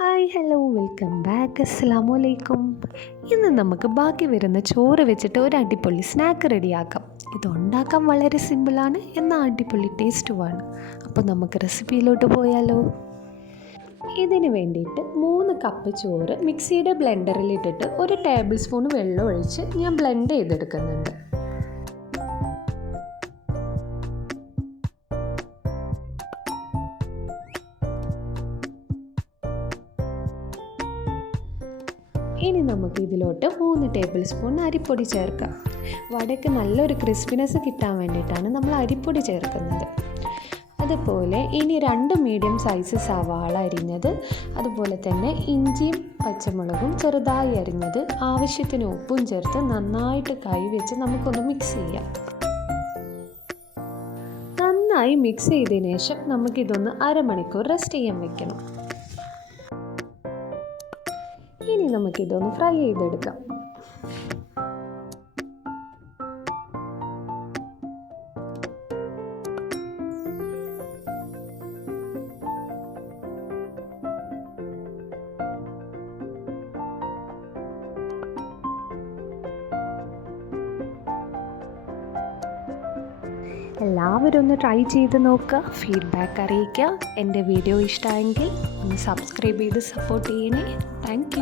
Hi hello welcome back. അസ്സാം വലൈക്കും ഇന്ന് നമുക്ക് ബാക്കി വരുന്ന ചോറ് വെച്ചിട്ട് ഒരു അടിപൊളി സ്നാക്ക് റെഡിയാക്കാം. ഇത് ഉണ്ടാക്കാൻ വളരെ സിമ്പിളാണ് എന്നാൽ അടിപൊളി ടേസ്റ്റുമാണ് അപ്പോൾ നമുക്ക് റെസിപ്പിയിലോട്ട് പോയാലോ. ഇതിന് വേണ്ടിയിട്ട് മൂന്ന് കപ്പ് ചോറ് മിക്സിയുടെ ബ്ലെൻഡറിൽ ഇട്ടിട്ട് ഒരു ടേബിൾ സ്പൂൺ വെള്ളം ഒഴിച്ച് ഞാൻ ബ്ലെൻഡ് ചെയ്തെടുക്കുന്നുണ്ട്. ഇനി നമുക്ക് ഇതിലോട്ട് മൂന്ന് ടേബിൾ സ്പൂൺ അരിപ്പൊടി ചേർക്കാം. വടക്ക് നല്ലൊരു ക്രിസ്പിനെസ് കിട്ടാൻ വേണ്ടിയിട്ടാണ് നമ്മൾ അരിപ്പൊടി ചേർക്കുന്നത്. അതുപോലെ ഇനി രണ്ട് മീഡിയം സൈസ് സവാള അരിഞ്ഞത് അതുപോലെ തന്നെ ഇഞ്ചിയും പച്ചമുളകും ചെറുതായി അരിഞ്ഞത് ആവശ്യത്തിന് ഉപ്പും ചേർത്ത് നന്നായിട്ട് കൈവച്ച് നമുക്കൊന്ന് മിക്സ് ചെയ്യാം. നന്നായി മിക്സ് ചെയ്തതിന് ശേഷം നമുക്കിതൊന്ന് അരമണിക്കൂർ റെസ്റ്റ് ചെയ്യാൻ വെക്കണം. ഇനി നമുക്കിതൊന്ന് ഫ്രൈ ചെയ്തെടുക്കാം. എല്ലാവരും ഒന്ന് ട്രൈ ചെയ്ത് നോക്കുക. ഫീഡ്ബാക്ക് അറിയിക്കുക. എന്റെ വീഡിയോ ഇഷ്ടമായെങ്കിൽ ഒന്ന് സബ്സ്ക്രൈബ് ചെയ്ത് സപ്പോർട്ട് ചെയ്യണേ. താങ്ക്